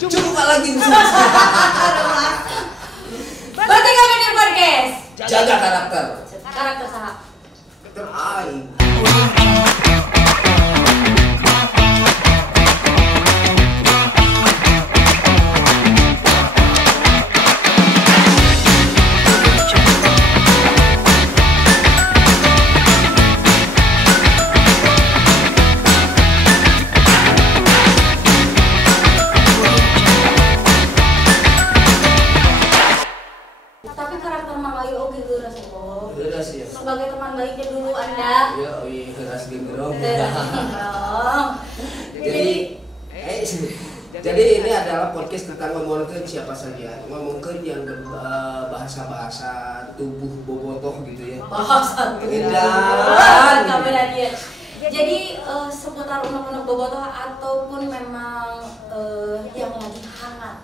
Coba lagi. Berarti kami di podcast. Jaga karakter. Karakter sahab. Karakter aing. Tapi karakter Mang Ayu oke geus loh. Geus ya. Sebagai teman baiknya dulu Anda. Ya, geus gegerong. Jadi ini adalah podcast tentang ngomongin siapa saja, ngomongin yang bahasa-bahasa tubuh bobotoh gitu ya. Bahasa Dan kamera dia. Jadi seputar unek-unek bobotoh ataupun memang yang lagi hangat.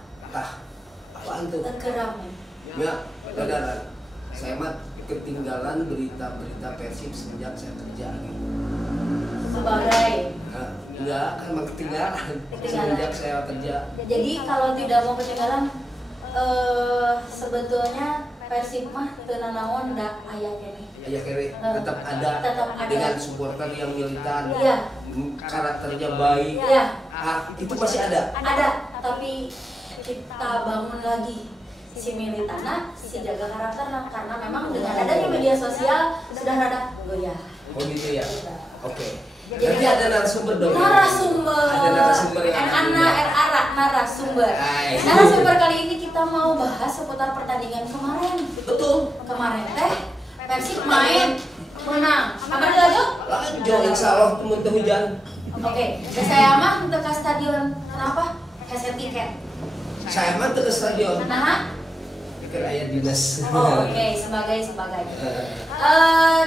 apaan tuh? Tergeram. Ya, saudara, saya mah ketinggalan berita-berita Persib semenjak saya kerja gitu. Sebagai Enggak, kan emang ketinggalan semenjak saya kerja. Jadi kalau tidak mau ketinggalan sebetulnya Persib mah teu nanaon da aya kene. Aya kere tetap ada dengan supporter yang militan. Iya. Karakternya baik. Iya. Itu masih ada. Ada, tapi kita bangun lagi si militana, si jaga karakternya karena memang dengan adanya media sosial sudah rada goyah. Oh gitu ya. Oke. Jadi ada narasumber dong. Narasumber. Ada narasumber yang narasumber. Narasumber kali ini kita mau bahas seputar pertandingan kemarin. Betul. Kemarin teh Persib main menang. Apa lagi? Lanjut, insya Allah temen hujan. Oke, dan saya mah untuk ke stadion. Kenapa? Kasih tiket. Saya mah ke stadion. Nah, Pikir ayah dinas. oke, sebagai.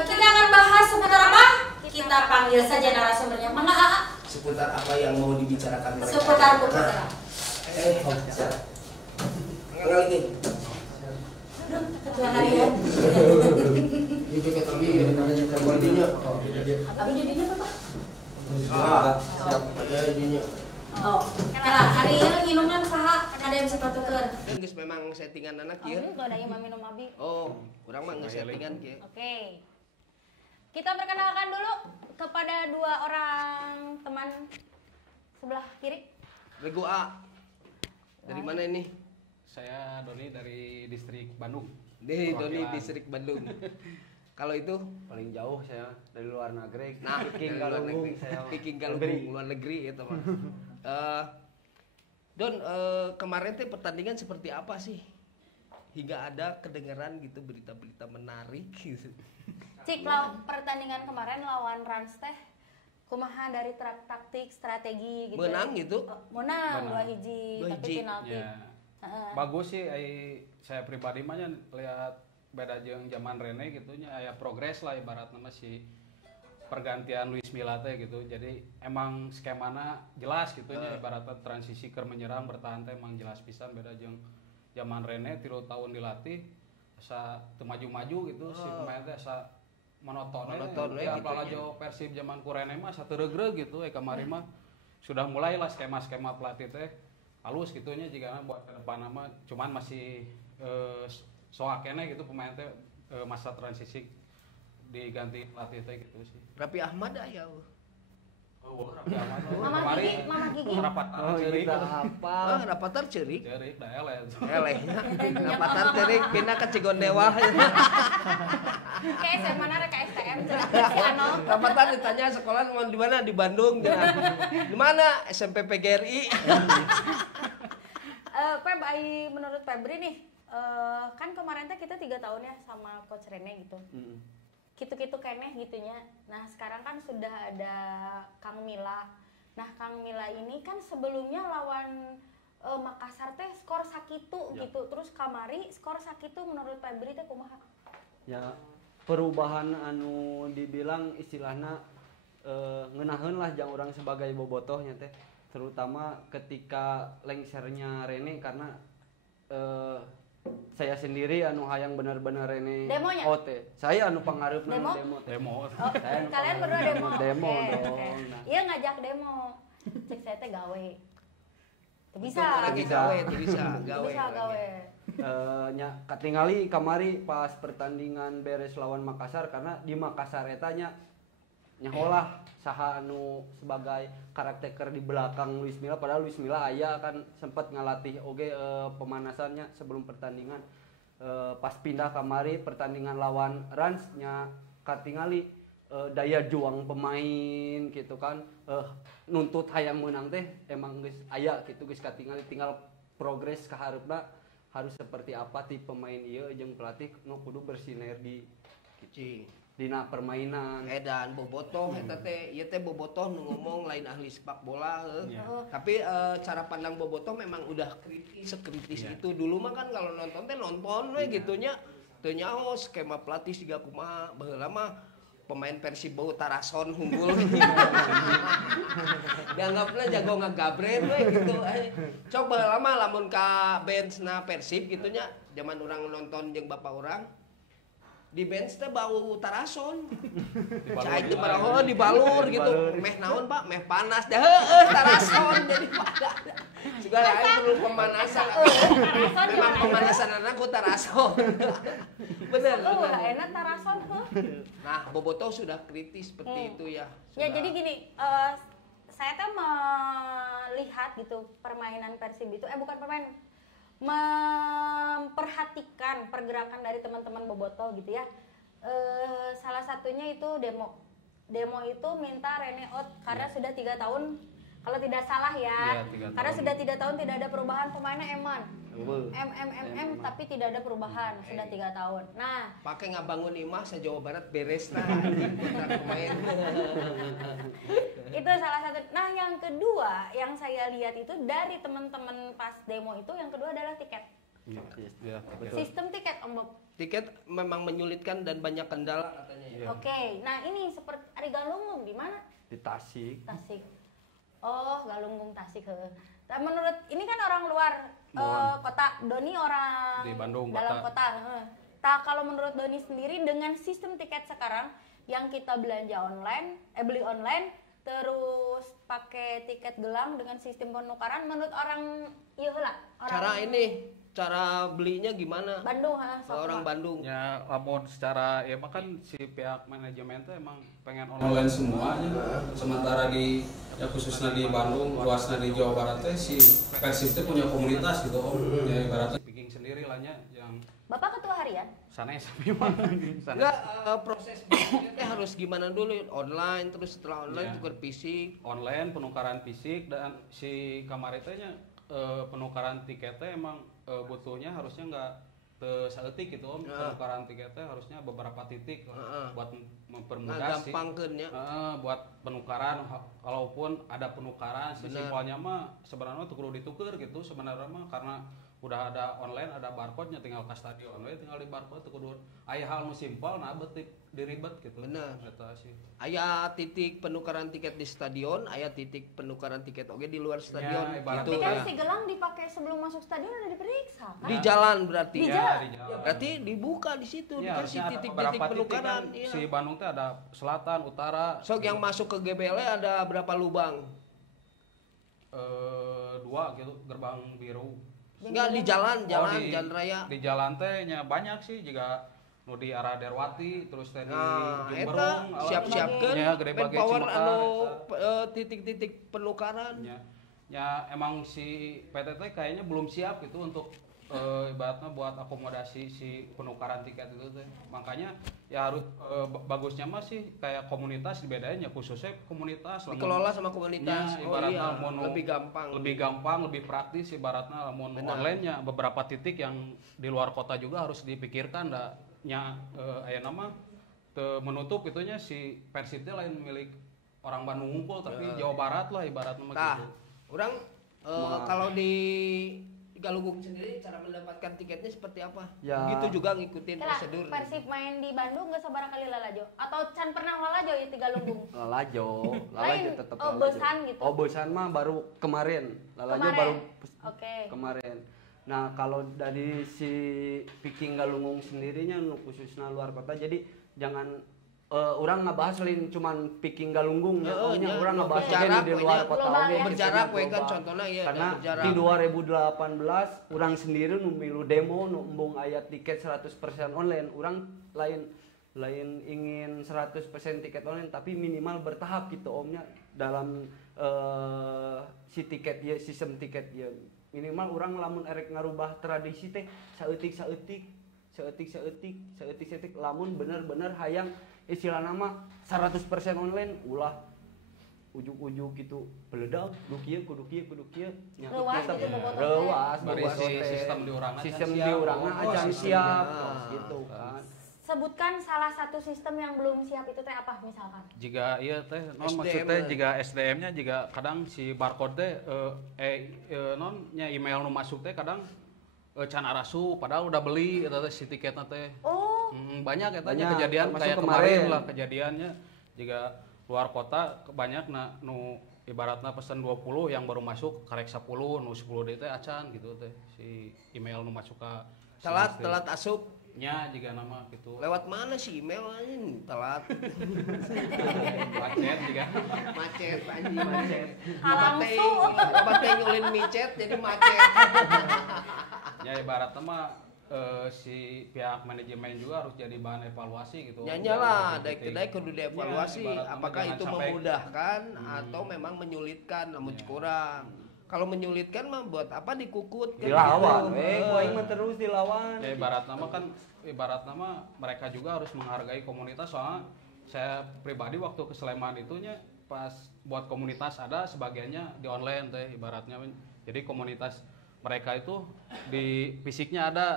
Kita akan bahas seputar apa? Kita panggil saja narasumbernya. Mangga AA. Seputar apa yang mau dibicarakan mereka? Seputar putra. Kenal ini. Ketua harian. Ini pakai topi ya, namanya terbandinya. Abi jadinya apa? Siap aja jadinya. Oh, karena hari ini minuman saha ada yang bisa tuker. Geus memang settingan anak Ini ya. tuh ada yang mau minum Abi. Oh, kurang mah geus settingan kieu. Oke. Kita perkenalkan dulu kepada dua orang teman sebelah kiri. Regu A. Dari mana ini? Saya Doni dari distrik Bandung. Doni distrik Bandung. Kalau itu Paling jauh saya dari luar negeri. nah Viking dari luar Galunggung negeri. saya. Viking Galunggung luar negeri itu mah. Don, kemarin teh pertandingan seperti apa sih? Hingga ada kedengaran gitu berita-berita menarik gitu. Cik, pertandingan kemarin lawan Rans teh kumaha dari taktik strategi gitu. Menang gitu? Menang 2-1 2-1. tapi penalti. Ya. Bagus sih saya pribadi mah lihat beda jeung zaman Rene gitu nya aya progres lah ibaratna mah si pergantian Luis Milla teh gitu. Jadi emang skemana jelas gitu nya ibaratnya transisi ke menyerang bertahan teh emang jelas pisan beda jeung zaman Rene 3 tahun dilatih asa teu maju-maju gitu si pemain teh asa monoton we gitu apalagi Persib zaman ku Rene mah asa teu regreg gitu kamari mah sudah mulailah skema-skema pelatih teh halus gitunya jika buat ke depan nama cuman masih soak kene gitu pemain teh masa transisi diganti pelatih teh gitu sih. Rapi Ahmad aya. Mama Gigi. Rapatan Ini ceurik. apa? Rapatar ceurik. Ceurik da eleh. Elehnya. Rapatar ceurik pindah ke Cigondewa. Kayak SMA mana ke STM si Ano. Rapatar ditanya sekolah mau di mana? Di Bandung. Di mana? SMP PGRI. Peb, menurut Febri nih, kan kemarin teh kita 3 tahun ya sama Coach Rene gitu. Gitu-gitu keneh gitunya. Nah sekarang kan sudah ada Kang Mila. Nah Kang Mila ini kan sebelumnya lawan Makassar teh skor 1 gitu. Terus kamari skor 1 menurut Febri teh kumaha? Ya perubahan anu dibilang istilahna ngeunaheun lah jang orang sebagai bobotohnya teh. Terutama ketika lengsernya Rene karena saya sendiri anu hayang bener-bener Rene Demonya? OT. Saya anu pangarepna Demo? Demo. Oh, Saya anu kalian berdua demo? Demo Oke, dong. oke. Nah. Iya ngajak demo. Cek saya teh gawe. Teu bisa. Lagi gawe, teu bisa gawe. Bisa gawe. Nya katingali kamari pas pertandingan beres lawan Makassar karena di Makassar eta nya nyaholah saha anu sebagai karakter di belakang Luis Milla, padahal Luis Milla aya kan sempat ngalatih oge pemanasannya sebelum pertandingan. Pas pindah kamari pertandingan lawan Rans nya katingali daya juang pemain gitu kan, nuntut hayang menang teh emang geus aya gitu geus katingali, tinggal progres ka hareupna harus seperti apa ti pemain ieu jeung pelatih nu kudu bersinergi Cing. dina permainan. Edan bobotoh eta teh, ieu teh bobotoh nu ngomong lain ahli sepak bola Iya. Tapi cara pandang bobotoh memang udah sekritis itu. Dulu mah kan kalau nonton teh nonton we gitunya. Teu nyaho skema pelatih siga kumaha. Baheula mah pemain Persib bau Tarason unggul. Dianggapna jago ngagabren we gitu. Cok baheula mah lamun ka benchna Persib gitunya, zaman urang nonton jeung bapak urang di bench teh bau Tarason. Cai teh baraho dibalur gitu. Meh naon Pak? Meh panas dah. Tarason jadi panas. Segala aing perlu pemanasan. Memang pemanasan anak ku Tarason. Bener. Enak Tarason tuh. Nah, bobotoh sudah kritis seperti itu ya. Ya jadi gini, saya tuh melihat gitu permainan Persib itu, bukan permainan, memperhatikan pergerakan dari teman-teman bobotoh gitu ya. Salah satunya itu demo itu minta Rene out karena sudah 3 tahun kalau tidak salah ya, karena sudah 3 tahun tidak ada perubahan, pemainnya eman tapi tidak ada perubahan sudah 3 tahun. Nah pakai ngabangun imah se Jawa Barat beres nah pemain. Itu salah satu. Nah yang kedua yang saya lihat itu dari teman-teman pas demo itu, yang kedua adalah tiket. Iya, betul. Sistem tiket Om Bob. Tiket memang menyulitkan dan banyak kendala katanya ya. Oke, nah ini seperti Ari Galunggung di mana? Di Tasik. Tasik. Oh, Galunggung Tasik. Nah, menurut ini kan orang luar kota, Doni orang Di Bandung, dalam kota. Nah, kalau menurut Doni sendiri dengan sistem tiket sekarang yang kita belanja online, beli online, terus pakai tiket gelang dengan sistem penukaran, menurut orang ieu heula. Cara belinya gimana? Bandung Orang Bandung. Ya, lamun secara ya kan si pihak manajemen tuh emang pengen online semuanya. Sementara di ya khususnya di Bandung, luasnya di Jawa Barat teh si Persib teh punya komunitas gitu Om. Ya ibaratnya bikin sendiri lah nya yang Bapak ketua harian? sanes gimana? Enggak, proses belinya teh harus gimana dulu? Online, terus setelah online Ya. tukar fisik. Online penukaran fisik dan si kamaritanya penukaran tiketnya emang butuhnya harusnya nggak saeutik gitu Om. Penukaran tiketnya harusnya beberapa titik buat mempermudah sih. Gampangkeun ya. Buat penukaran, kalaupun ada penukaran sesimpelnya mah sebenarnya tuh kudu ditukar gitu sebenarnya mah, karena udah ada online, ada barcode-nya, tinggal ke stadion online, tinggal di barcode tuh kudu aya hal nu simpel nah diribet gitu. Bener. Eta sih. Aya titik penukaran tiket di stadion, aya titik penukaran tiket oke di luar stadion Ya, ibarat gitu Tapi kan ya. si gelang dipakai sebelum masuk stadion udah diperiksa kan? Di jalan berarti. Di Ya, jalan. di jalan. Berarti dibuka di situ, Ya, dikasih harusnya ada titik-titik beberapa titik penukaran. kan. Iya. Si Bandung teh ada selatan, utara. Sok yang masuk ke GBL ada berapa lubang? 2 gitu, gerbang biru. Enggak di jalan di jalan raya. Di jalan teh nya banyak sih juga nu di arah Derwati terus teh di Nah, Jumberung eta siap-siapkeun Ya, Gede Bage manpower Cimuka, anu titik-titik penukaran. ya emang si PT teh kayaknya belum siap gitu untuk ibaratnya buat akomodasi si penukaran tiket itu teh. Makanya ya harus bagusnya mah sih kayak komunitas dibedain ya, khususnya komunitas Dikelola sama komunitas. Ya, Oh ibaratnya iya, mau lebih gampang. lebih praktis ibaratnya lamun Benar. online-nya beberapa titik yang di luar kota juga harus dipikirkan nya aya nama menutup itunya si Persib teh lain milik orang Bandung ngumpul tapi Jawa Barat lah ibaratnya mah Nah, gitu. orang kalau di Galunggung sendiri cara mendapatkan tiketnya seperti apa? Ya. Begitu juga ngikutin Kela, prosedur. Persib main di Bandung nggak sabar kali lalajo? Atau can pernah lalajo ya di Galunggung? Lalajo Lain, tetap oh, Lalajo. bosan gitu? Oh, bosan mah baru kemarin. Lalajo Kemarin? baru Oke. kemarin. Nah, kalau dari si Viking Galunggung sendirinya khususnya luar kota, jadi jangan orang ngebahas lain cuman picking galunggung ya, Nya, orang ngebahas berjarak di luar we, kota global oge ya. berjarak we kan global. contohnya ya Karena berjarak. di 2018 orang sendiri nu milu demo nu embung aya tiket 100% online, orang lain ingin 100% tiket online tapi minimal bertahap gitu omnya dalam si tiket ya, sistem tiket ya. Minimal orang lamun erek ngarubah tradisi teh saeutik lamun bener-bener hayang istilah nama 100% online ulah ujuk-ujuk gitu beledak kudu kieu nya Reuas tetep gitu bobotoh teh. reuas Bari bobotoh si teh. sistem diurangna sistem can siap. diurangna Oh, acan sistem. siap Nah. gitu kan. Sebutkan salah satu sistem yang belum siap itu teh apa misalkan? Jika iya teh non SDM maksudnya lah. jika SDM-nya jika kadang si barcode teh non nya email nu masuk teh kadang can arasu padahal udah beli eta teh si tiketna teh. Oh, Banyak eta Banyak, kejadian termasuk kayak kemarin. kemarin lah kejadiannya jika luar kota banyak nu ibaratna pesen 20 yang baru masuk karek 10 nu 10 deui teh acan gitu teh si email nu masuk ka telat asup nya jika nama gitu lewat mana sih email anjing telat macet jika macet anjing macet Halangsu. Obatnya nyulin micet jadi macet ya ibaratnya mah si pihak manajemen juga harus jadi bahan evaluasi gitu. nyanyi lah Jadi, kedai kudu dievaluasi Ya, ibaratnya apakah jangan itu sampai- memudahkan atau memang menyulitkan namun kurang kalau menyulitkan mah buat apa dikukut kan Dilawan gitu. gua mah terus dilawan. ya ibarat nama mereka juga harus menghargai komunitas soalnya saya pribadi waktu ke Sleman itunya pas buat komunitas ada sebagiannya di online teh ibaratnya jadi komunitas mereka itu di fisiknya ada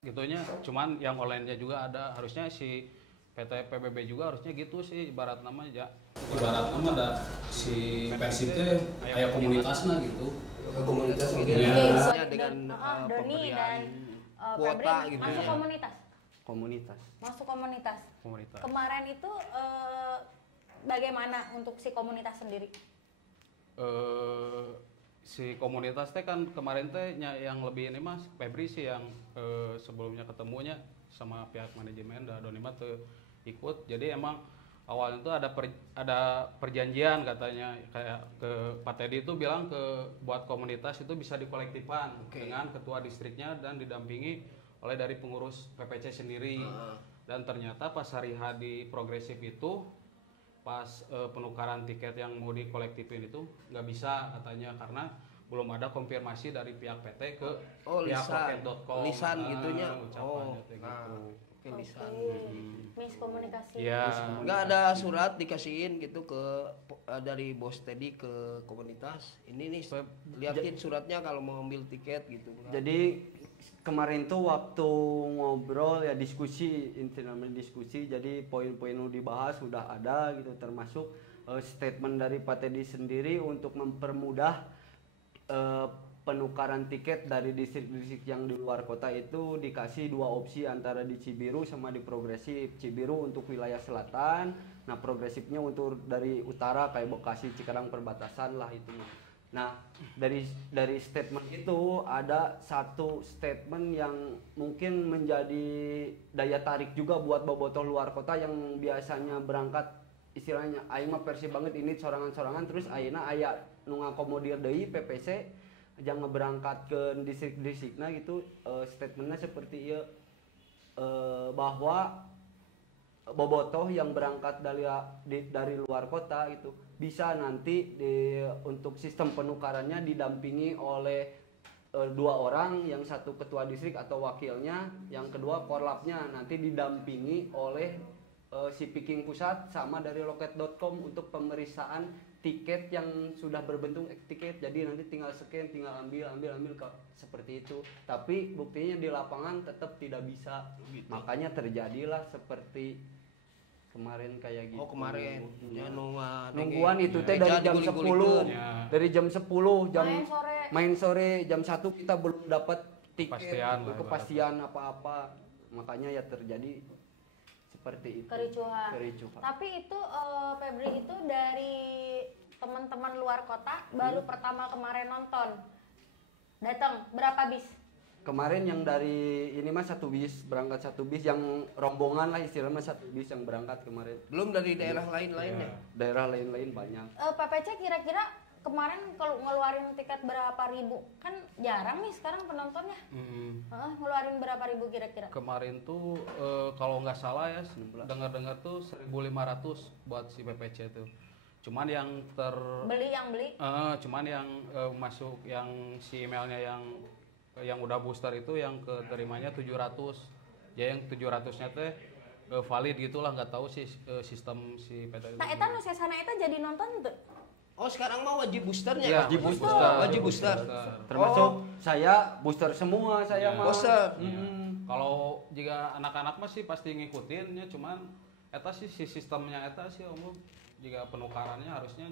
gitunya cuman yang online-nya juga ada harusnya si PT PBB juga harusnya gitu sih ibarat nama ya ibarat nama ada si Persib teh kayak komunitasnya gitu komunitas gitu Iya. ya dengan Doni dan kuota Febri gitu masuk ya. komunitas. Masuk komunitas. komunitas Kemarin itu bagaimana untuk si komunitas sendiri? Si komunitas teh kan kemarin teh yang lebih ini mas Febri sih yang sebelumnya ketemunya sama pihak manajemen dan Donima tuh ikut jadi emang awalnya tuh ada perjanjian katanya kayak ke Pak Teddy itu bilang buat komunitas itu bisa dikolektifkan dengan ketua distriknya dan didampingi oleh dari pengurus PPC sendiri dan ternyata pas hari H di progresif itu pas penukaran tiket yang mau dikolektifin itu nggak bisa katanya karena belum ada konfirmasi dari pihak PT ke pihak roket.com lisan gitunya ucapannya teh gitu. oke lisan Miskomunikasi. Iya. nggak ada surat dikasihin gitu ke dari bos Teddy ke komunitas ini nih liatin suratnya kalau mau ambil tiket gitu Jadi kemarin tuh waktu ngobrol ya diskusi intinya diskusi jadi poin-poin yang dibahas sudah ada gitu termasuk statement dari Pak Teddy sendiri untuk mempermudah penukaran tiket dari distrik-distrik yang di luar kota itu dikasih dua opsi antara di Cibiru sama di Progresif. Cibiru untuk wilayah selatan, nah Progresifnya untuk dari utara kayak Bekasi, Cikarang perbatasan lah itu. Nah, dari statement itu ada satu statement yang mungkin menjadi daya tarik juga buat bobotoh luar kota yang biasanya berangkat istilahnya aing mah Persib banget ini sorangan-sorangan terus ayeuna aya nu ngakomodir deui PPC jangan berangkat ke distrik-distrikna gitu statementnya seperti ieu bahwa bobotoh yang berangkat dari luar kota itu bisa nanti untuk sistem penukarannya didampingi oleh dua orang, yang satu ketua distrik atau wakilnya, yang kedua korlapnya nanti didampingi oleh si picking pusat sama dari loket.com untuk pemeriksaan tiket yang sudah berbentuk tiket. Jadi nanti tinggal scan, tinggal ambil seperti itu. Tapi buktinya di lapangan tetap tidak bisa. Gitu. Makanya terjadilah seperti kemarin kayak gitu. oh kemarin ya Nungguan itu teh dari jam 10. Ya. Dari jam 10 jam Main sore. main sore jam 1 kita belum dapat tiket Kepastian gitu, lah, kepastian apa-apa. Makanya ya terjadi seperti itu. Kericuhan. Kericuhan. Tapi itu Febri itu dari teman-teman luar kota baru pertama kemarin nonton. Datang berapa bis? kemarin yang dari ini mah berangkat satu bis yang rombongan lah istilahnya satu bis yang berangkat kemarin. Belum dari daerah lain-lain ya. Daerah lain-lain banyak. PPC kira-kira kemarin kalau ngeluarin tiket berapa ribu? Kan jarang nih sekarang penontonnya. Ngeluarin berapa ribu kira-kira? Kemarin tuh kalau nggak salah ya dengar-dengar tuh 1.500 buat si PPC tuh. Cuman yang beli cuman yang masuk yang si emailnya yang udah booster itu yang keterimanya 700. Ya yang 700-nya teh valid gitulah, nggak tahu sih sistem si PT. Nah, eta nu sesana eta jadi nonton tuh. Oh, sekarang mah wajib boosternya. Ya, Kak? Wajib booster. Termasuk saya booster semua saya mah. Booster. Kalau jika anak-anak masih pasti ngikutin ya, cuman eta sih si sistemnya eta sih Om, jika penukarannya harusnya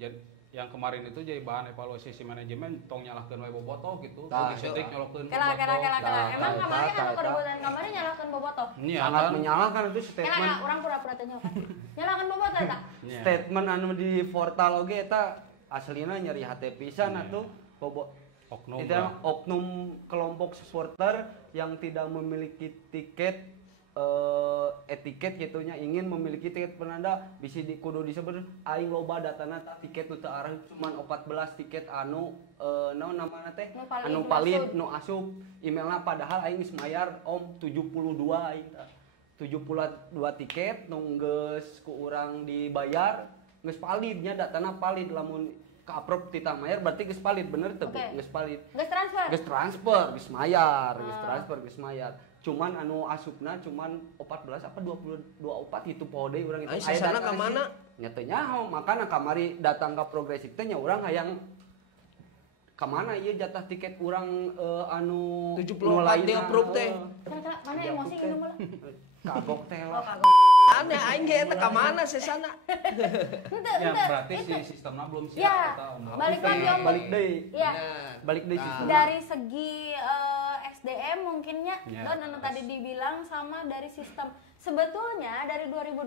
jadi yang kemarin itu jadi bahan evaluasi si manajemen tong nyalahkeun we bobotoh gitu. Tah, Setik nyalahkeun Kela. Emang kemarin anu keributan kemarin nyalahkan bobotoh. Sangat menyalahkan itu statement. Orang pura-pura tanya kan. Nyalahkan bobotoh eta. Statement anu di portal oge eta aslina nyeri hati pisan atuh oknum kelompok supporter yang tidak memiliki tiket etiket gitunya ingin memiliki tiket penanda bisa kudu disebut aing loba datana tiket nu teu arah cuman 14 tiket anu naon namana teh anu palit nu asup emailna padahal aing geus mayar Om 72 aing 72 tiket nu geus ku urang dibayar geus palidnya datana palid lamun ka-approve ti mayar berarti geus palid bener teu geus palid geus transfer geus mayar geus mayar cuman anu asupna cuman 14 apa 24 itu poho deui urang itu aya sana ka mana nya teu nyaho makana kamari datang ka progresif teh nya urang hayang ka mana ieu jatah tiket urang anu 74 di approve teh mana emosi gitu malah kagok teh lah aneh aing ge eta ka mana sesana ya berarti si sistemnya belum siap ya, kita Om. balik deui iya balik deui sistem dari segi SDM mungkinnya dan anu tadi dibilang sama dari sistem sebetulnya dari 2018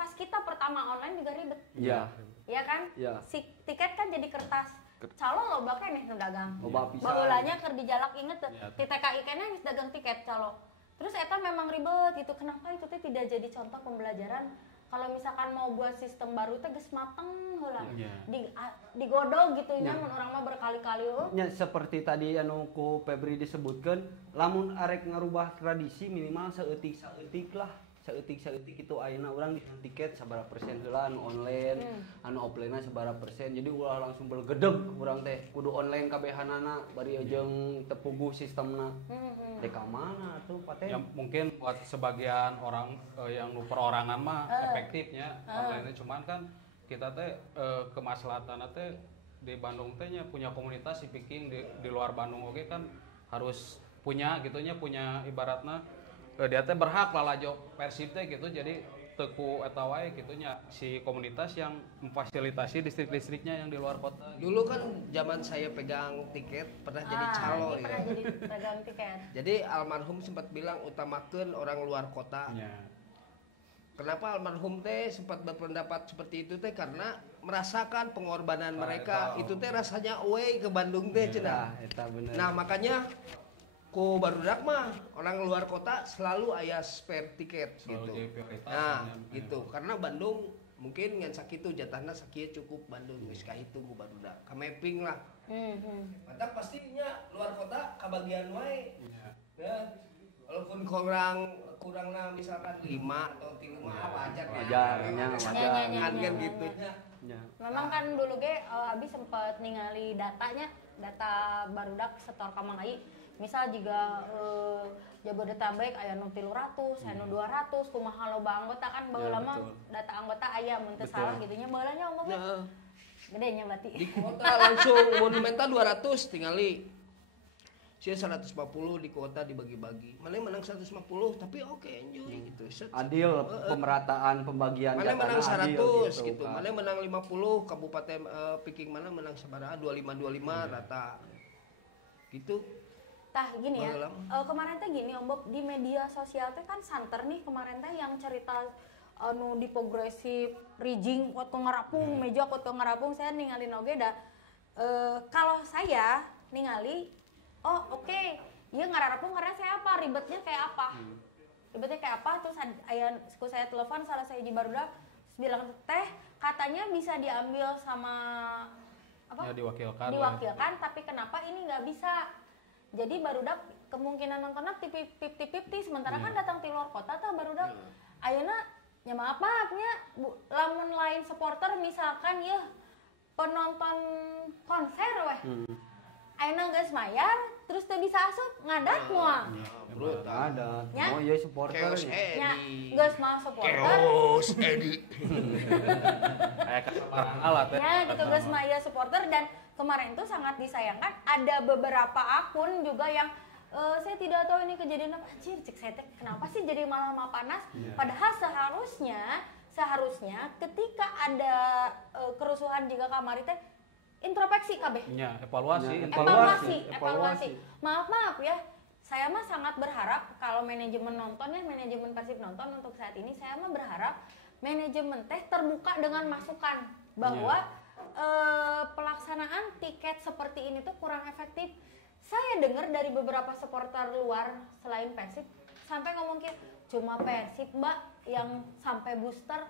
pas kita pertama online juga ribet iya iya kan si tiket kan jadi kertas calo loba keneh nu dagang loba pisan baheulanya keur dijalak inget teh di TKI keneh geus dagang tiket calo terus eta memang ribet gitu kenapa itu teh tidak jadi contoh pembelajaran kalau misalkan mau buat sistem baru teh geus mateng heula digodog gitu nya mun urang mah berkali-kali nya seperti tadi anu ku Febri disebutkeun lamun arek ngarubah tradisi minimal saeutik lah saeutik itu ayeuna urang di tiket sabaraha persen heula anu online anu offline-na sabaraha persen jadi ulah langsung bergedeg urang teh kudu online kabehanana bari jeung teu puguh sistemna teh ka mana atuh paten yang mungkin buat sebagian orang yang nu perorangan mah efektifnya online cuman kan kita teh kemaslahatanna teh di Bandung teh nya punya komunitas si Viking di luar Bandung oke kan harus punya gitunya punya ibaratna dia teh berhak lah lajo Persib teh gitu jadi teku eta wae gitunya si komunitas yang memfasilitasi listrik-listriknya yang di luar kota gitu. Dulu kan zaman saya pegang tiket pernah jadi calo ya. Pernah jadi pegang tiket. Jadi almarhum sempat bilang utamakeun orang luar kota. Kenapa almarhum teh sempat berpendapat seperti itu teh karena merasakan pengorbanan mereka itu teh rasanya away ke Bandung teh cenah. Nah, makanya ku barudak mah orang luar kota selalu aya spare tiket gitu. Nah, gitu. Karena Bandung mungkin ngan sakitu jatahna sakieu cukup Bandung geus kahitung ku barudak. Ka mapping lah. Mantap pastinya luar kota kabagian wae. Ya. Walaupun kurangna misalkan 5 atau 3 wajar kan gitu. Memang kan dulu ge Abi sempat ningali data barudak setor ka Mang Ai. Misal jika Jabodetabek aya nu 300, aya nu 200, kumaha loba anggota kan baheula mah data anggota aya mun teu salah gitu nya baheula nya omongna. Gede nya berarti. Di kuota langsung monumental 200 tingali. Sia 150 di kuota dibagi-bagi. Mana menang 150 tapi oke enjoy gitu. Adil pemerataan pembagian mana menang 100 gitu. Kan. Mana menang 50 kabupaten Viking mana menang sabaraha 25 rata. Gitu. Tah gini ya, kemarin teh gini Om Bob, di media sosial teh kan santer nih kemarin teh yang cerita anu di progresif rigging kuat ke ngarapung, meja kuat ke ngarapung, saya ningali oge da kalau saya ningali oh oke, iya ngararapun karena saya apa ribetnya kayak apa. Ribetnya kayak apa, terus saya telepon salah saya di barudak bilang teh katanya bisa diambil sama apa? Ya diwakilkan. Tapi kenapa ini nggak bisa? Jadi barudak kemungkinan nontonnya 50-50 sementara kan datang di luar kota tuh barudak ayeuna ya maaf nya lamun lain supporter misalkan ya penonton konser weh. Ayeuna geus mayar terus teu bisa asup ngadat moal. Ada. Ya? Oh iya supporter. Nya geus mah supporter. Chaos Edi. Kayak kesabaran alat ya. Ya gitu geus mah ya supporter dan kemarin tuh sangat disayangkan ada beberapa akun juga yang saya tidak tahu ini kejadian apa. Anjir cek saya kenapa sih jadi malah panas? Padahal seharusnya ketika ada kerusuhan juga kamari teh introspeksi kabeh. Ya, evaluasi. Maaf ya. Saya mah sangat berharap kalau manajemen Persib nonton untuk saat ini saya mah berharap manajemen teh terbuka dengan masukan bahwa pelaksanaan tiket seperti ini tuh kurang efektif. Saya dengar dari beberapa supporter luar selain Persib sampai ngomong kayak cuma Persib Mbak yang sampai booster.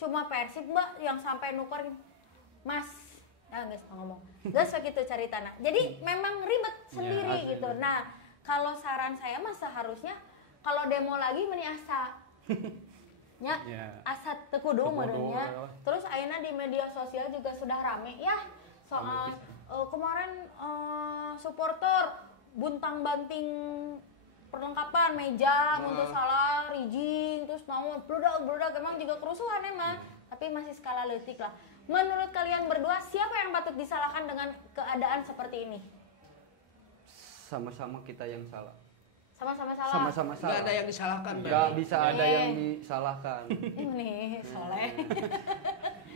Cuma Persib Mbak yang sampai nuker Mas. Nah, guys ngomong. Guys begitu ceritanya. Jadi memang ribet sendiri gitu. Nah, kalau saran saya mah seharusnya kalau demo lagi meni asa. Nya asa teu kudu menurutnya. Terus ayeuna di media sosial juga sudah rame ya soal kemarin supporter buntang-banting perlengkapan meja untuk salah rijing terus mau bludak emang juga kerusuhan emang tapi masih skala leutik lah. Menurut kalian berdua siapa yang patut disalahkan dengan keadaan seperti ini? Sama-sama kita yang salah. Sama-sama salah. Sama-sama salah. Nggak ada yang disalahkan. Nggak bisa ada yang disalahkan. Ini soleh.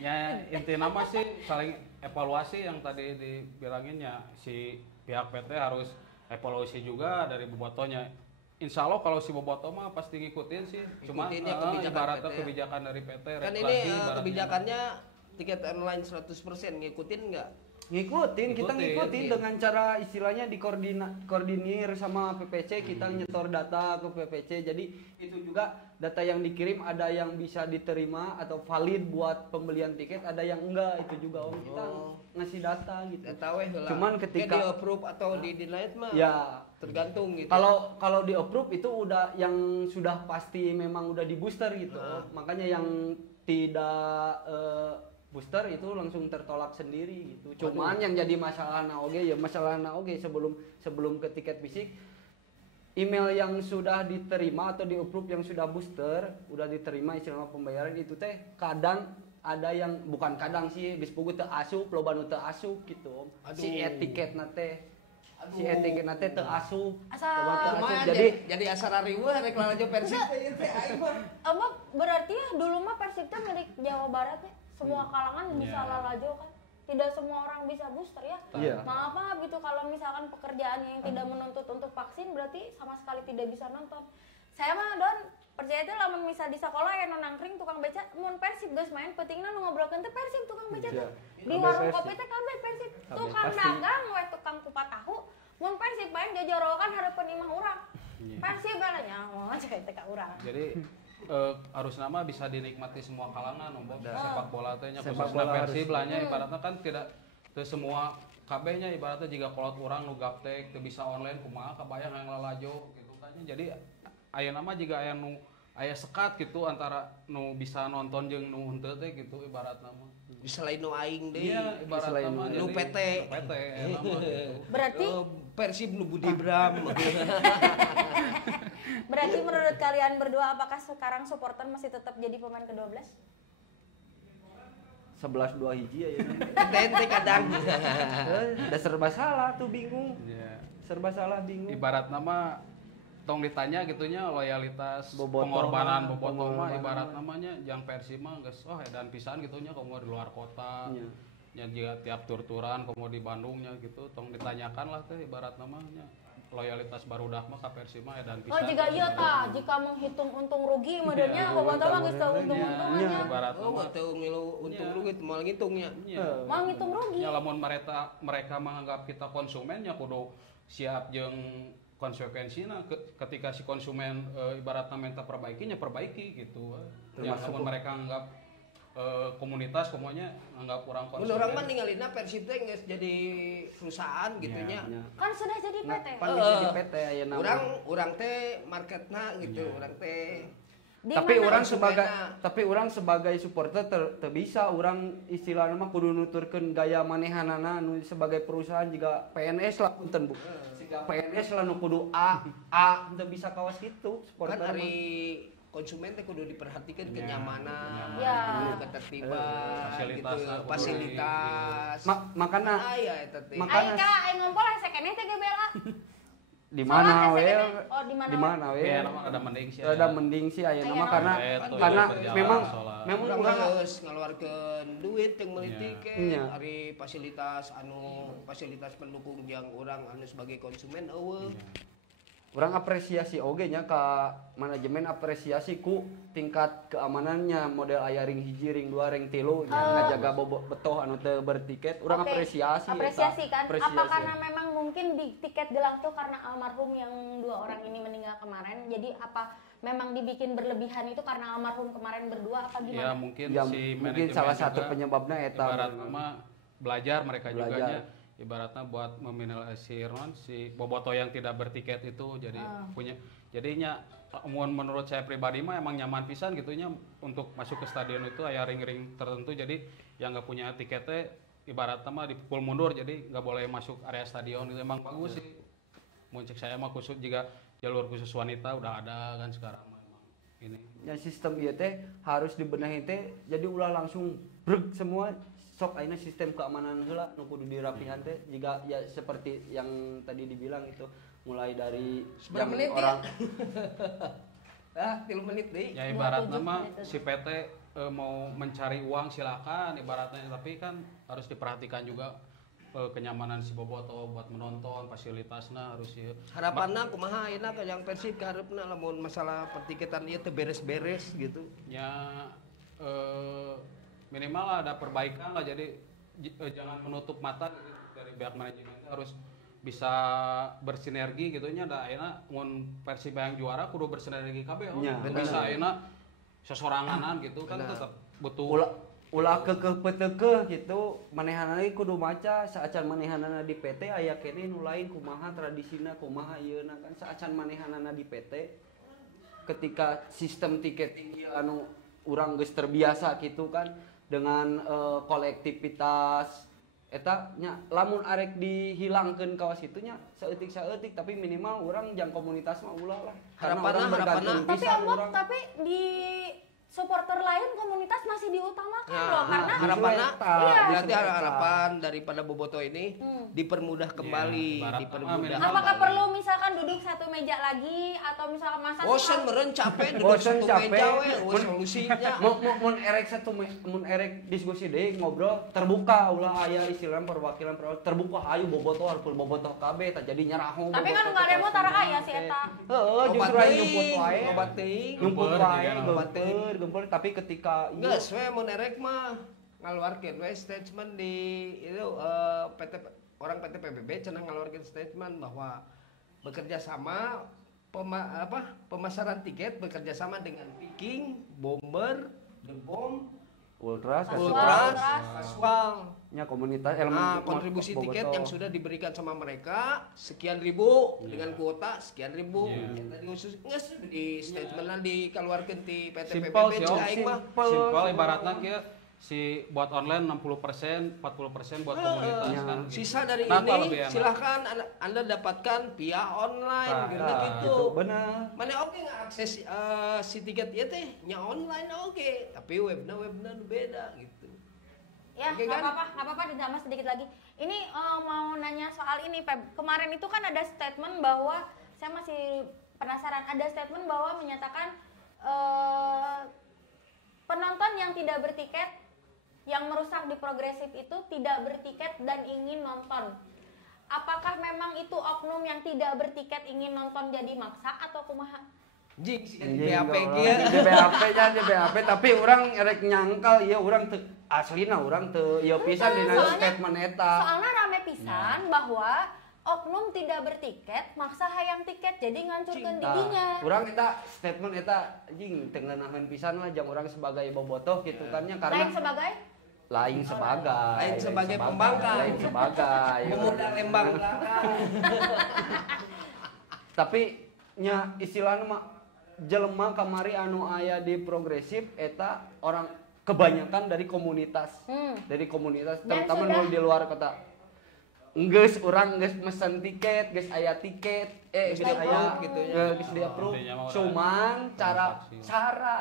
Ya intinya mah sih saling evaluasi yang tadi dibilanginnya si pihak PT harus evaluasi juga dari bobotohnya. Insya Allah kalau si boboto mah pasti ngikutin sih. Cuma ibaratnya kebijakan dari PT. Kan ini kebijakannya tiket online 100% ngikutin nggak? Ngikutin, kita ngikutin dengan cara istilahnya dikoordinir sama PPC, kita nyetor data ke PPC. Jadi itu juga data yang dikirim ada yang bisa diterima atau valid buat pembelian tiket, ada yang enggak, itu juga Om kita ngasih data gitu. Data weh lah. Cuman ketika di approve atau di deny mah ya tergantung gitu. Kalau di approve itu udah yang sudah pasti memang udah di booster gitu. Makanya yang tidak booster itu langsung tertolak sendiri gitu. Cuman yang jadi masalah naoge sebelum ke tiket fisik email yang sudah diterima atau di approve yang sudah booster udah diterima istilah pembayaran itu teh kadang ada yang bukan kadang sih disebut teu asup loba nu teu asup gitu. Si etiketna teh teu asup. Jadi asal riweuh rek lalajo Persib teh aing mah. Berarti ya dulu mah Persib teh milik Jawa Barat ya. Semua kalangan bisa lalajo kan. Tidak semua orang bisa booster ya. Maaf gitu kalau misalkan pekerjaan yang tidak menuntut untuk vaksin berarti sama sekali tidak bisa nonton. Saya mah Don percaya teh lamun misal di sekolah ya nangkring tukang beca mun Persib geus main pentingna nu ngobrolkeun teh Persib tukang beca teh. Di warung kopi teh kabeh Persib. Tukang dagang we tukang kupat tahu mun Persib main jajorokan hareupeun imah urang. Persib bae nya moal cek teh ka urang. Jadi harus nama bisa dinikmati semua kalangan sepak bola teh nya khususnya Persib lah nya ibaratnya kan tidak semua kabehnya ibaratnya jika kolot urang nu gaptek teu bisa online kumaha kabayang yang lalajo gitu kan. Jadi aya nama juga aya nu aya sekat gitu antara nu bisa nonton jeung nu henteu teh gitu ibaratna mah. Bisa lain nu aing deui. Iya, ibaratna mah nu PT. Berarti Persib nu Budi Bram. Berarti menurut kalian berdua apakah sekarang supporter masih tetap jadi pemain ke-12? 11-2 hiji ya. Tente kadang. Udah serba salah tuh bingung. Serba salah bingung. Ibaratna mah tong ditanya gitunya loyalitas pengorbanan bobotoh mah ibarat namanya jang Persib mah geus edan pisan gitunya komo di luar kota. Nya juga tiap tur-turan komo di Bandungnya gitu tong ditanyakan lah teh ibarat namanya. loyalitas barudak mah ka Persib mah edan pisan. Oh jika iya jika menghitung untung rugi modelnya bobotoh mah geus teu untung-untungannya. Ibaratna Oh, teu ngilu untung rugi teu moal ngitungnya. Mau ngitung rugi. Ya lamun mereka menganggap kita konsumennya kudu siap jeung konsekuensinya ketika si konsumen ibaratnya minta perbaikinya perbaiki gitu. Yang lamun mereka anggap komunitas pokoknya anggap orang konsumen. Mun urang mah ningalina Persib teh geus jadi perusahaan gitunya. Kan sudah jadi PT. Pan bisa di PT ayeuna. Urang teh marketna gitu, urang teh. Di Tapi mana orang sebagai supporter teu bisa orang istilahna mah kudu nuturkeun gaya manehanana nu sebagai perusahaan juga PNS lah punten Bu. Siga PNS lah nu kudu A teu bisa kawas kitu supporter. Kan hari konsumen teh kudu diperhatikan kenyamanan, Ya. ketertiban, Fasilitas, gitu, fasilitas. Makana Aya eta teh. Makana- aing ngompol hese keneh teh ge bela. di mana we? Oh, di mana? Di mana we? Ya nama ada mending sih. Ada mending sih ayeuna mah karena Betul, karena berjalan, memang sholat. memang Urang urang geus ngaluarkeun duit teu meuli tiket, Iya. ari fasilitas pendukung yang urang anu sebagai konsumen eueuh. Urang apresiasi oge nya ka manajemen apresiasi ku tingkat keamanannya model aya ring hiji ring dua ring tilu ngajaga betoh anu teu bertiket urang Oke, apresiasi kan apa karena memang mungkin di tiket gelang tuh karena almarhum yang 2 orang ini meninggal kemarin jadi apa memang dibikin berlebihan itu karena almarhum kemarin berdua apa Ya gimana? mungkin Ya, si mungkin manajemen salah satu juga penyebabnya eta. ibaratnya mah belajar mereka juga Belajar. nya ibaratnya buat meminimalisir si bobotoh yang tidak bertiket itu jadi punya jadinya menurut saya pribadi mah emang nyaman pisan gitunya untuk masuk ke stadion itu aya ring-ring tertentu jadi yang nggak punya tiketnya ibaratnya mah dipukul mundur jadi nggak boleh masuk area stadion itu emang bagus sih. Muncik saya mah khusus juga jalur khusus wanita udah ada kan sekarang mah emang ini. Ya sistem ieu teh harus dibenahi teh jadi ulah langsung breg semua sok ayeuna sistem keamanan heula nu kudu dirapihan teh jika ya seperti yang tadi dibilang itu mulai dari Seberapa jam menit orang Ah, 3 menit deui. Ya ibaratnya 27 mah menit. si PT mau mencari uang silakan ibaratnya tapi kan harus diperhatikan juga kenyamanan si bobotoh buat menonton fasilitasnya harus ya. Harapanna kumaha ayeuna ka yang Persib ka hareupna lamun masalah pertiketan ieu teu beres-beres gitu. Ya minimal lah ada perbaikan lah jadi jangan menutup mata gitu, dari pihak manajemen harus bisa bersinergi gitunya da ayeuna mun Persib yang juara kudu bersinergi kabeh Ya, Teu bisa ayeuna sesoranganan gitu kan tetap butuh ulah kekeh petekeh gitu manehanana kudu maca saacan manehanana di PT aya kene nu lain kumaha tradisina kumaha ieuna kan saacan manehanana di PT ketika sistem tiketing ieu anu urang geus terbiasa gitu kan dengan kolektivitas eta nya lamun arek dihilangkeun kawas itu nya saeutik tapi minimal urang jang komunitas mah ulah lah karena Harapanna- urang bergantung Tapi pisan Ambot, urang. tapi di supporter lain komunitas masih diutamakan Nah, loh karena harapanna Iya. berarti harapan daripada bobotoh ini dipermudah kembali, ibaratnya dipermudah. minimal apakah perlu misalkan duduk satu meja lagi atau misalkan masa Bosen meren capek duduk Bosen, satu capek. meja we, wes solusinya. mun erek diskusi deh ngobrol terbuka ulah aya istilah perwakilan terbuka ayo bobotoh harus bobotoh KB tak jadi nyaraho tapi kan nggak demo tara aya si eta heeh justru aing nyumput wae obat teuing. nyumput Gempeur wae juga, obat teuing. gempeur tapi ketika Geus we mun erek mah ngaluarkeun we statement di itu PT orang PT PBB cenah ngaluarkeun statement bahwa bekerja sama pemasaran tiket bekerja sama dengan Viking, Bomber, The Bomb, ultras Ultras, Casual. nya komunitas Nah, kontribusi tiket yang sudah diberikan sama mereka sekian ribu dengan kuota sekian ribu. Tadi khusus geus di statementna dikeluarkeun ti PT Simpel PBB sih, cek aing mah. simpel ibaratnya kieu si buat online 60%, 40% buat komunitas kan. Sisa dari Kenapa ini lebih enak? silahkan anda dapatkan via online gitu. gitu benar Mana oke nggak akses si tiket ieu teh nya online oke, tapi webna nu beda gitu. ya Oke, nggak kan? apa-apa ditambah sedikit lagi ini mau nanya soal ini Peb. Kemarin itu kan ada statement bahwa saya masih penasaran ada statement bahwa menyatakan penonton yang tidak bertiket yang merusak di progresif itu tidak bertiket dan ingin nonton. Apakah memang memang itu oknum yang tidak bertiket ingin nonton jadi maksa atau kumaha? Jing sih di Anjing, BAP goblok. kieu. Di BAP nya di BAP tapi orang rek nyangkal ieu urang teu aslina urang teu ieu pisan dina Soalnya- statement eta. Soalnya rame pisan bahwa oknum tidak bertiket maksa hayang tiket jadi ngancurkeun didinya. Urang eta statement eta anjing teu ngeunaheun pisan lah jang urang sebagai bobotoh gitu kan nya karena Lain sebagai lain sebagai Lain sebagai pembangkang. lain sebagai Pemuda Lembang belakang. tapi nya istilahna mah jelema kamari anu aya di progresif eta orang kebanyakan dari komunitas Dan terutama sudah- nu di luar kota geus urang geus mesen tiket geus aya tiket geus di-approve aya gitu ya. geus di-approve Intinya mah udah cuman vaksin. cara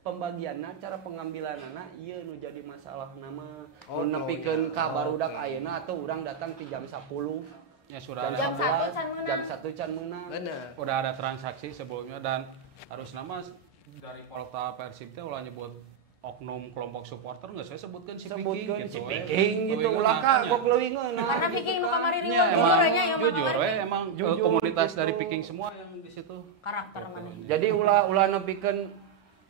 pembagianna cara pengambilanana ieu nu jadi masalah nama Oh, nepikeun iya. ka barudak ayeuna atau urang datang di jam 10 Ya sudah Jam ada, 1 can menang. jam 1 can menang. Bener. udah ada transaksi sebelumnya dan harus nama dari Polta Persib teh ulah nyebut oknum kelompok supporter nggak saya sebutkan si Sebutkeun Viking si gitu we. Viking gitu Leuwih ulah ka ngeunahnya. kok leuwingeun. Karena Viking nu kamari Ya, riweuh emang jujur nya yang jujur mana we emang Jujur komunitas gitu. dari Viking semua yang di situ. karakter mana. Jadi ulah nepikeun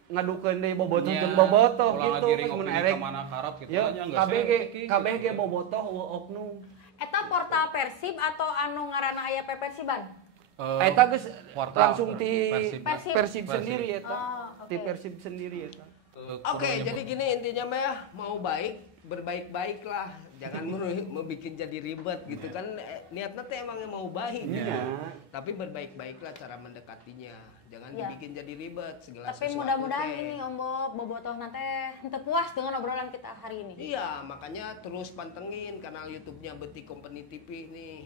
ngadukeun deui bobotoh Ya, jeung bobotoh ulah gitu ngiring mun opini erek. ka mana karap gitu Ya, aja nggak KBG saya Viking, KBG gitu. bobotoh oknum. Eta Porta Persib atau anu ngaranna aya Persiban? Eh, Eta geus Portal langsung ti Persib. Persib sendiri eta. Oh, Ti oke. Persib sendiri eta. Oke, jadi gini intinya mah ya, mau baik, berbaik-baik lah. Jangan mau bikin jadi ribet gitu kan. Niatnya teh emang mau baik. Iya. Tapi berbaik-baiklah cara mendekatinya. Jangan Iya. dibikin jadi ribet segala Tapi sesuatu mudah-mudahan teh. ini Om Bob bobotoh teh henteu puas dengan obrolan kita hari ini. Iya, makanya terus pantengin kanal YouTube-nya Beti Company TV nih.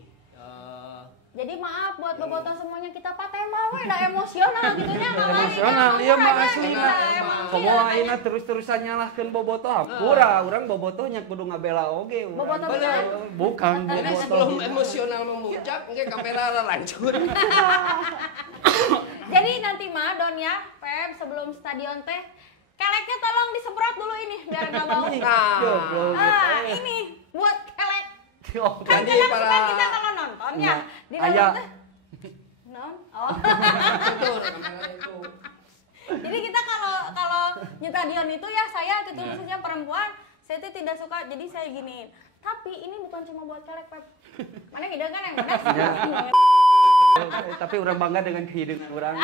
Jadi maaf buat bobotoh semuanya kita patema we da emosional gitu nya Emosional, iya mah asli Iya, mah. emang. Komo ayeuna terus-terusan nyalahkeun bobotoh hampura, urang bobotohnya kudu ngabela oge. urang. Bobotoh bener. Bukan Jadi bobotoh. sebelum emosional memuncak, nge kamera lancur. Jadi nanti mah Don ya, Pep sebelum stadion teh keleknya tolong disemprot dulu ini biar enggak bau. Nah, Goblok. Ini buat kelek. Oh, Kan Jadi kadang para- suka kita kalau nonton ya Nah, di aya. dalam teh. Non? Oh. betul kamera itu. Jadi kita kalau nyetadion itu ya saya gitu Ya. khususnya perempuan, saya tuh tidak suka jadi saya giniin. Tapi ini bukan cuma buat kelek, Pep. Mana hidung kan yang mana? Ya. Tapi urang bangga dengan kehidupan urang.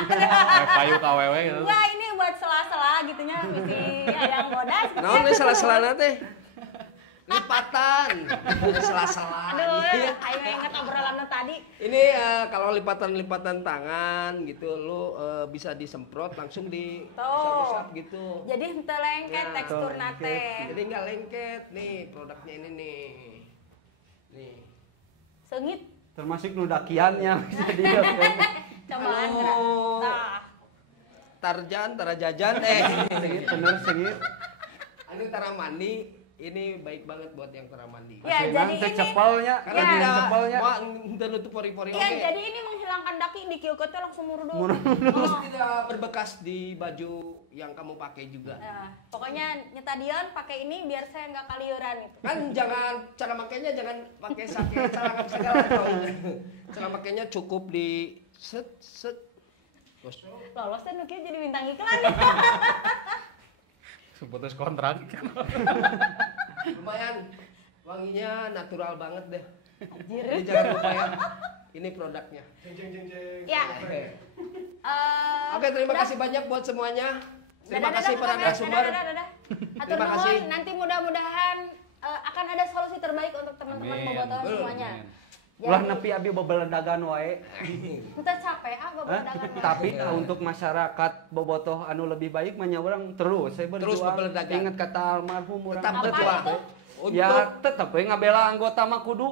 Payu KWW gitu. Wah, ini buat sela-sela gitunya mesti yang bodas. Naon nih salah-salahna teh? Lipatan. Salah-salah. Aduh, ayo ingat obrolan tadi. Ini kalau lipatan-lipatan tangan gitu lu bisa disemprot langsung di Tuh. usap-usap gitu. Jadi henteu lengket Ya, tekstur tuh, nate. Jadi nggak lengket nih produknya ini nih. Nih. Seungit Termasuk nu dakiannya bisa dilakukan. cobaan Halo. gerak. Tah. Tarjan, tarajajan Sengit bener sengit. Ini tara mandi, ini baik banget buat yang tara mandi. Ya, Asinan jadi teh ini- cepelnya, Karena Ya. tidak cepelnya. mau henteu nutup pori-pori Iya, oke. jadi ini menghilangkan daki di kieukeut teh langsung murudung. Terus Oh. tidak berbekas di baju yang kamu pakai juga. Nah, pokoknya nyetadion pakai ini biar saya nggak kaliuran itu. Kan jangan cara makainya jangan pakai sakit cara segala dong. Cara makainya cukup di set set. Terus Lolos teh nu kieu jadi bintang iklan. Putus kontrak kan. lumayan wanginya natural banget deh. Anjir. Jadi jangan lupa ya. Ini produknya. Ya. Oke. eh, Oke, terima udah. kasih banyak buat semuanya. Terima Dadah, kasih dadah, para dadah, narasumber. dadah, dadah. Hatur Terima nuhun, kasih. nanti mudah-mudahan akan ada solusi terbaik untuk teman-teman Amin. bobotoh Betul. semuanya. Ulah nepi abi bebeledagan wae. Kita capek Hah? beberdagan. Tapi untuk masyarakat bobotoh anu lebih baik mah nya urang terus saya Terus berjuang. bebeledagan. Ingat kata almarhum urang. Tetap Apa berjuang. itu? Untuk Ya tetep we ngabela anggota mah kudu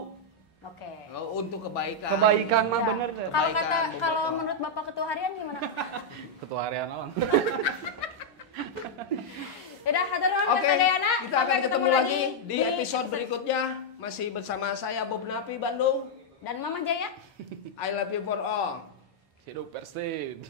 Oke. untuk kebaikan. kebaikan mah Ya. bener teh. Kalau Kebaikan kata kalau bobotoh. menurut Bapak Ketua Harian gimana? Ketua harian naon. Yaudah, hatur nuhun Oke, Kak Dayana. kita Sampai akan ketemu lagi di episode berikutnya. Masih bersama saya Bob Napi Bandung. Dan Mama Jaya. I love you for all. Hidup Persib.